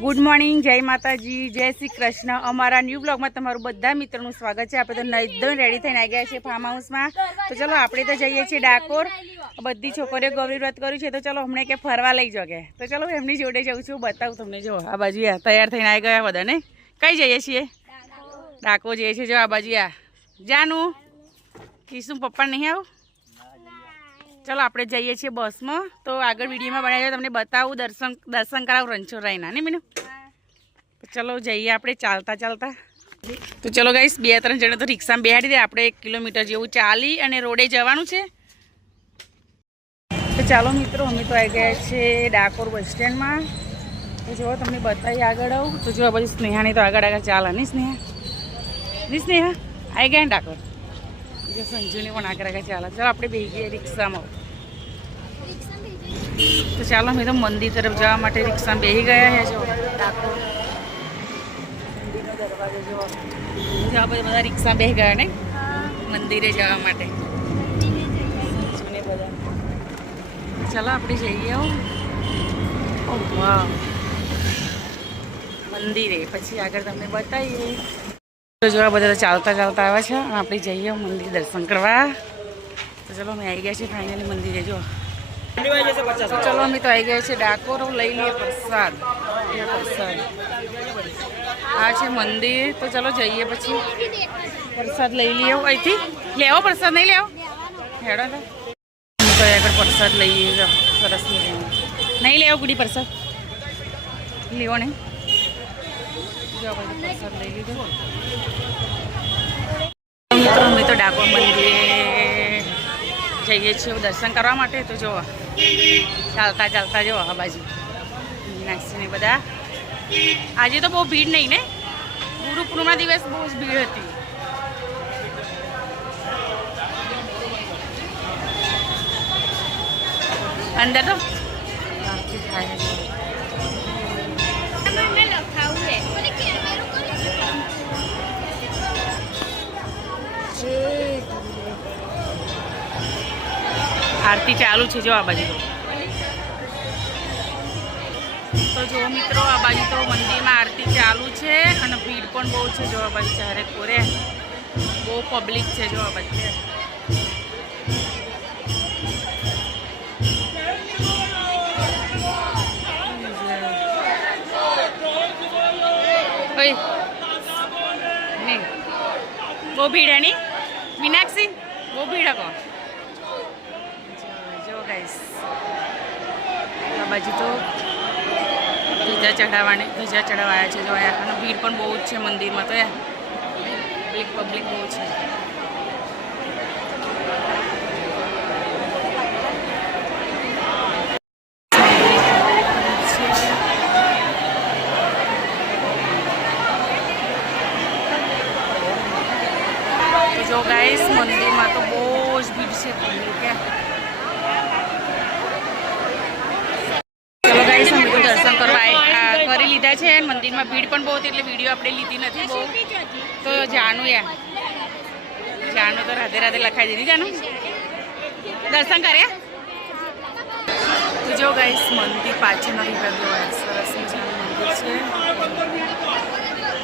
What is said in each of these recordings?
Good morning જય માતાજી, જય શ્રી કૃષ્ણ. અમારા ન્યૂ બ્લોગમાં તમારું બધા મિત્રોનું સ્વાગત છે. આપણે તો એકદમ રેડી થઈને આવી ગયા છીએ ફાર્મ હાઉસમાં તો ચલો, આપણે તો જઈએ છીએ ડાકોર. બધી છોકરીઓ ગૌરી વ્રત કર્યું છે, તો ચલો હમણાં કે ફરવા લઈ કે તો ચલો એમની જોડે જઉં છું, બતાવું તમને. જો, આ બાજુ આ તૈયાર થઈને આવી ગયા બધાને કઈ જઈએ છીએ? ડાકોર જઈએ છીએ. જો, આ બાજુ આ. જાનું. કીશું પપ્પા નહીં આવું? ચલો, આપણે જઈએ છીએ બસમાં. તો આગળ વિડીયોમાં બનાવી તમને બતાવું, દર્શન દર્શન કરાવું રણછોડરાયના ને મેડમ ચલો, જઈએ આપણે ચાલતા ચાલતા. તો ચલો ગાઈશ બે ત્રણ જણા તો રિક્ષામાં બેહાડી દે. આપણે એક કિલોમીટર જેવું ચાલી અને રોડે જવાનું છે. તો ચાલો, મિત્રો, અમે તો આવી ગયા છે ડાકોર બસ સ્ટેન્ડમાં. તો જો, તમને બતાવી આગળ આવું. તો જો પછી સ્નેહાની તો આગળ આગળ ચાલે. નહીં, સ્નેહા? નહીં, સ્નેહા? આવી ગયા ડાકોર? બીજા સંજુને પણ આગળ આગળ ચાલે ચાલો, આપણે બેસી ગયા રિક્ષામાં. તો ચાલો, અમે તો મંદિર તરફ જવા માટે રિક્ષામાં બેસી ગયા છે જો. જો જો આ બધા બધા રિક્ષા બેસી ગયા ને? મંદિરે જવા માટે. ચાલો, આપણે જઈએ ઓ વાહ મંદિરે. પછી આગળ તમને બતાવીએ. તો જોવા બધા ચાલતા ચાલતા આવ્યા છે આપણે જઈએ મંદિર દર્શન કરવા. તો ચલો, અમે આવી ગયા છીએ ફાઇનલી મંદિરે જો ચલો, અમે તો આવી ગયા છીએ ડાકોરો લઈ લઈએ પ્રસાદ. પ્રસાદ. આ છે મંદિર. તો ચલો, જઈએ પછી. પ્રસાદ લઈ લઈએ. અહીંથી લેવો પ્રસાદ, નહીં લેવો? હેડો તો તો આગળ પ્રસાદ લઈએ. સરસ નહીં લેવો ગુડી પ્રસાદ? લેવો નહીં. જો આ પ્રસાદ લઈ લીધો. મિત્રો, અમે તો ડાકોર મંદિરે જઈએ છીએ દર્શન કરવા માટે. તો જો ચાલતા ચાલતા જો આ બાજુ. મીનાક્ષીને બધા. આજે તો બહુ ભીડ નહીં ને? ગુરુ પૂર્ણિમા દિવસ બહુ જ ભીડ હતી. અંદર તો? આરતી ચાલુ છે, જો આ બાજુ તો. જો મિત્રો, આ બાજુ તો મંદિરમાં આરતી ચાલુ છે અને ભીડ પણ બહુ છે જો આ બાજુ ચારે કોરે. બહુ પબ્લિક છે જો આ બાજુ. બહુ ભીડ હે નહીં મીનાક્ષી, બહુ ભીડ હકો જો ગાઈસ આ બાજુ તો ધજા ચઢાવવાની, ધજા ચઢાવાયા છે. જો અને ભીડ પણ બહુ જ છે મંદિરમાં તો યાર. પબ્લિક પબ્લિક બહુ છે તો જો ગાઈસ મંદિરમાં તો બહુ જ ભીડ છે પબ્લિક ચલો ગાઈસ અમે તો દર્શન કરવા આઈ- આ કરી લીધા છે મંદિરમાં ભીડ પણ બહુ હતી એટલે વીડિયો આપણે લીધી નથી બહુ. તો જાનું યા જાનું તો રાધે રાધે લખાઈ દીધી. જાનું. દર્શન કર્યા? જો ગાઈસ મંદિર પાછળનો વિભાગ સરસ મજાનું મંદિર છે.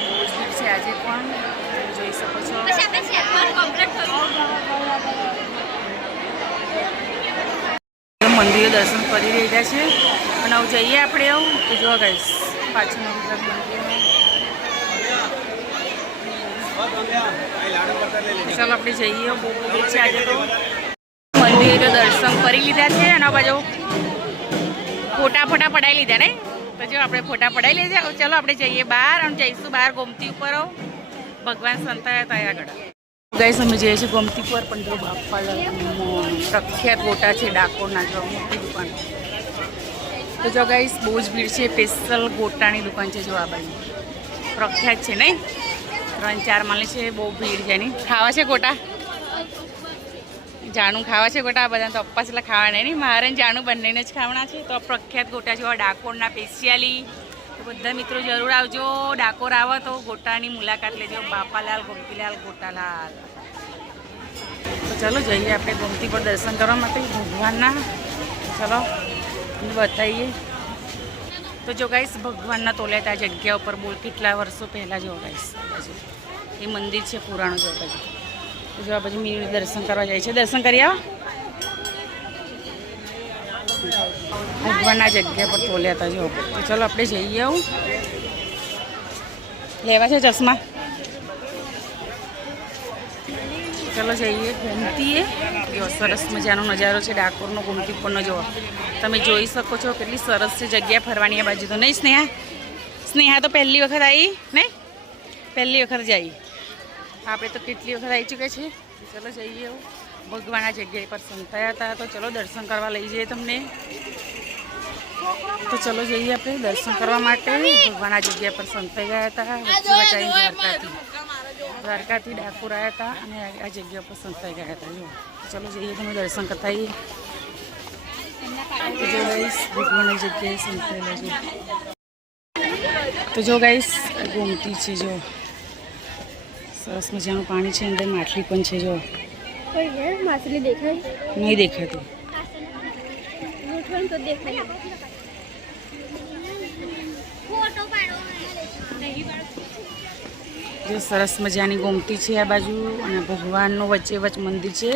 બહુ જ છે આજે પણ. જોઈ શકો છો. મંદિરે દર્શન કરી રહ્યા છે. અને આવું જઈએ આપણે આવું. તો જો ગાઈસ મંદિરનો. ચાલો આપણે જઈએ, બહુ બહુ છે આજે તો. મંદિરે દર્શન કરી લીધા છે અને બાજુ ફોટા ફોટા પડાવી લીધા ને? જો આપણે ફોટા પડાવી લીધા. ચાલો આપણે જઈએ બહાર અને જઈશું બહાર ગોમતી ઉપર. ભગવાન સંતાયા ત્યાં આગળ. ગઈ અમે જઈએ છીએ ગોમતી ઉપર. પણ જો બાપા પ્રખ્યાત ગોટા છે ડાકોરના, જો મોટી દુકાન તો જો ગાઈસ બહુ જ ભીડ છે. સ્પેશિયલ ગોટાની દુકાન છે જો આ બાજુ. પ્રખ્યાત છે નહીં? ત્રણ, ચાર માલે છે, બહુ ભીડ છે એની. ખાવા છે ગોટા? જાણું ખાવા છે ગોટા? બધા તો અપ્પા એટલે નહીં. મારે જાણું બંનેને જ ખાવાના છે. તો પ્રખ્યાત ગોટા છે. ડાકોરના સ્પેશિયાલી. તો બધા મિત્રો જરૂર આવજો. ડાકોર આવો તો ગોટાની મુલાકાત લેજો. બાપાલાલ ગોમતીલાલ ગોટાલાલ. તો ચલો જઈએ આપણે ગોમતી પર દર્શન કરવા માટે. ભગવાનના. ચલો. બતાવીએ તો જો ગાઈશ ભગવાનના તોલ્યા હતા જગ્યા ઉપર બોલ કેટલા વર્ષો પહેલાં જો ગાઈશ બાજુ એ મંદિર છે પુરાણું જો બાજુ જો આ મીનું દર્શન કરવા જાય છે. દર્શન કરી આવો. ભગવાનના જગ્યા પર તોલ્યા હતા જો. તો ચલો આપણે જઈએ આવું. લેવા છે ચશ્મા? ચલો જઈએ ગોમતીએ જો સરસ મજાનો નજારો છે ડાકોરનો ગોમતી ઉપરનો. જો તમે જોઈ શકો છો કેટલી સરસ છે જગ્યા ફરવાની આ બાજુ તો. નહીં, સ્નેહા? સ્નેહા, તો પહેલી વખત આવી નહીં પહેલી વખત જ આવી આપણે તો કેટલી વખત આવી ચૂક્યા છીએ? ચલો જઈએ ભગવાનના જગ્યાએ પર સંતાયા હતા. તો ચલો દર્શન કરવા લઈ જઈએ તમને. તો ચલો જઈએ આપણે દર્શન કરવા માટે. ભગવાન આ જગ્યા પર સંતાઈ ગયા હતા. વચ્ચે દ્વારકાથી ડાકોર આવ્યા હતા અને આ- જગ્યા પર થઈ ગયા હતા. જો ચલો જઈએ, તમે દર્શન કરતા આવીએ. તો જો ગાઈસ ભગવાનની જગ્યાએ સંતાયેલા તો જો ગાઈશ ગોમતી છે, જો. સરસ મજાનું પાણી છે, અંદર માટલી પણ છે, જો. માછલી દેખાય નહીં દેખાતું. તો દેખાય? જે સરસ મજાની ગોમતી છે આ બાજુ અને ભગવાનનું વચ્ચે વચ મંદિર છે.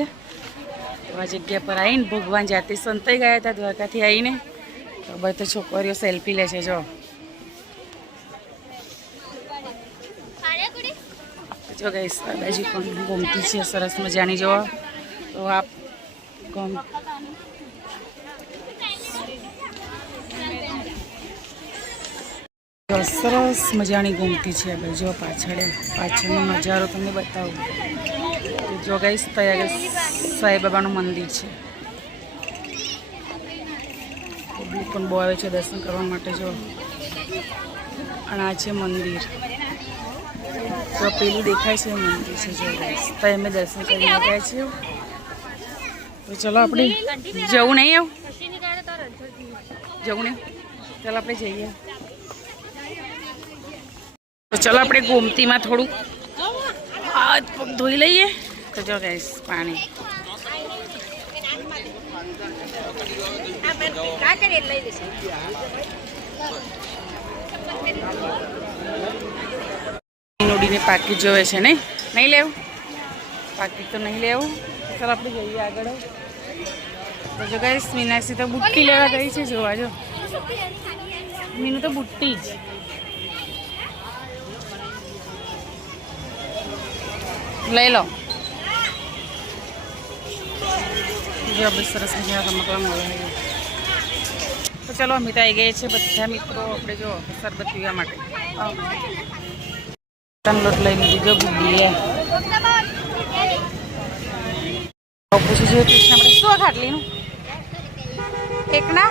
આ જગ્યા પર આવીને ભગવાન જાતે સંતાઈ ગયા હતા દ્વારકાથી આવીને. તો બધા છોકરીઓ સેલ્ફી લે છે જો. જો ગઈશ આ બાજુ પણ ગોમતી છે સરસ મજાની જો. તો આપ ગમ જો સરસ મજાની ગુમતી છે આ જો પાછળ પાછળનો નજારો તમને બતાવું. તો જો ગાઈસ ત્યાં સાંઈબાબાનું મંદિર છે. પબ્લિક પણ બહુ આવે છે દર્શન કરવા માટે, જો. અને આ છે મંદિર. તો પેલું દેખાય છે મંદિર છે, જો ત્યાં તો અમે દર્શન કરીને ગયા છીએ. તો ચલો આપણે જવું નહીં આવું તો જવું નહીં? ચાલો આપણે જઈએ. તો ચલો આપણે ગોમતીમાં થોડું હાથ પગ ધોઈ લઈએ. તો જો ગેસ પાણી. નોડીને પાકી જોવે છે નહીં? નહીં લેવું? પાકીટ તો નહીં લેવું. ચાલો આપણે જઈએ આગળ. તો જો ગાઈસ મીનાક્ષી તો બુટ્ટી લેવા ગઈ છે, જોવા જો. મીનું તો બુટ્ટી જ. લઈ લો. જો બસ સરસ મજાના રમકડા મળે તો ચલો અમિત આવી ગયા છે બધા મિત્રો. આપણે જો શરબત પીવા માટે. લોટ લઈ લીધી. જો ગુડીએ પૂછી જોઈએ કૃષ્ણ આપણે શું ખાટલીનું? એકના?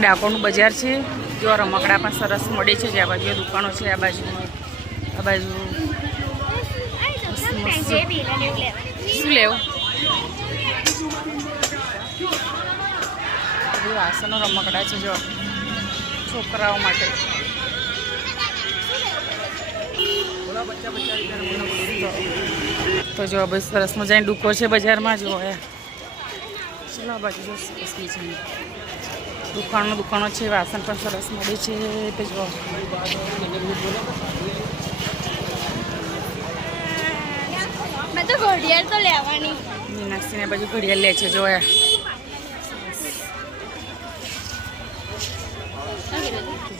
ડાકોરનું બજાર છે. જો રમકડા પણ સરસ મળે છે. જે આ બાજુ દુકાનો છે આ બાજુ આ બાજુ શું લેવું? બધું વાસણો રમકડા છે જો, છોકરાઓ માટે. તો જો, બસ સરસ મજાની ડૂકો છે બજારમાં, જો ચલો, આ બાજુ જો સરસ મજાની દુકાનો દુકાનો છે, વાસણ પણ સરસ મળે છે, તો જો. તો ઘડિયાળ તો લેવાની. મીનાક્ષીને બાજુ ઘડિયાળ લે છે જોયા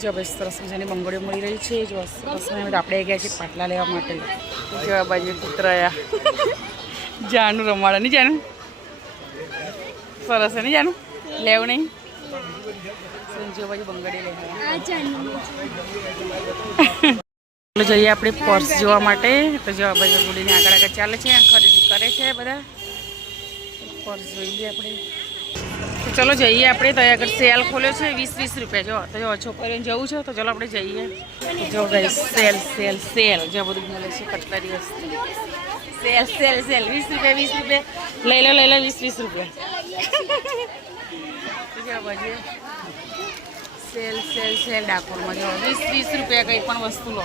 જો બસ સરસ મજાની બંગડીઓ મળી રહી છે જો સરસ આપણે ગયા છીએ પાટલા લેવા માટે. જો આ બાજુ કૂતરાયા. જાનું રમાડા. નહીં જાનું? સરસ નહીં જાનું? લેવું નહીં? સંજુ બાજુ બંગડી લેવા જઈએ આપણે પર્સ જોવા માટે. તો જો બધા ગુડીની આગળ આગળ ચાલે છે ખરીદી કરે છે બધા. પર્સ જોઈએ આપણે. તો ચલો જઈએ આપણે, તો આગળ સેલ ખોલ્યો છે, વીસ વીસ રૂપિયા. જો, તો જો, છોકરીઓને જવું છે, તો ચલો આપણે જઈએ. જો ગઈ સેલ સેલ સેલ જો બધું મળે છે, કટલારી વસ્તુ. સેલ સેલ સેલ વીસ રૂપિયા વીસ રૂપિયા. લઈ લો લઈ લો, વીસ વીસ રૂપિયા. સેલ સેલ સેલ ડાકોરમાં જો, વીસ વીસ રૂપિયા કંઈ પણ વસ્તુ લો.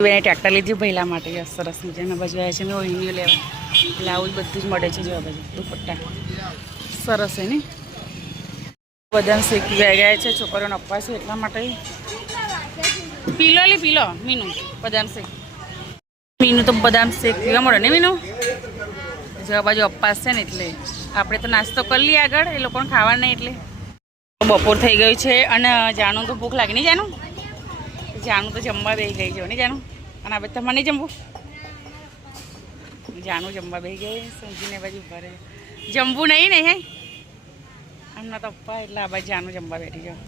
બેને ટ્રેક્ટર લીધી ભૈલા માટે સરસ મજાના ભજવાયા છે મેં લેવા. એટલે આવું બધું જ મળે છે જોવા બધું દુપટ્ટા. સરસ છે ને? બદામ શીખી ગયા છે, છોકરીઓને છે એટલા માટે. પીલો લી, પીલો, મીનું બદામ શેક મીનું તો બદામ શેક પીવા મળે ને, મીનું? જો બાજુ અપવાસ છે ને એટલે. આપણે તો નાસ્તો કરી લઈએ આગળ, એ લોકોને ખાવા નહીં એટલે. બપોર થઈ ગયું છે અને જાણું તો ભૂખ લાગી નહીં જાનું જાનું તો જમવા બે ગઈ જો ને જાનું અને આ બધા મને જમવું? જાનું જમવા બે ગઈ, સંજીને બાજુ ભરે જમવું નહીં ને હે? આમના તો પપ્પા એટલે આ બાજુ જાનું જમવા બેઠી જાઓ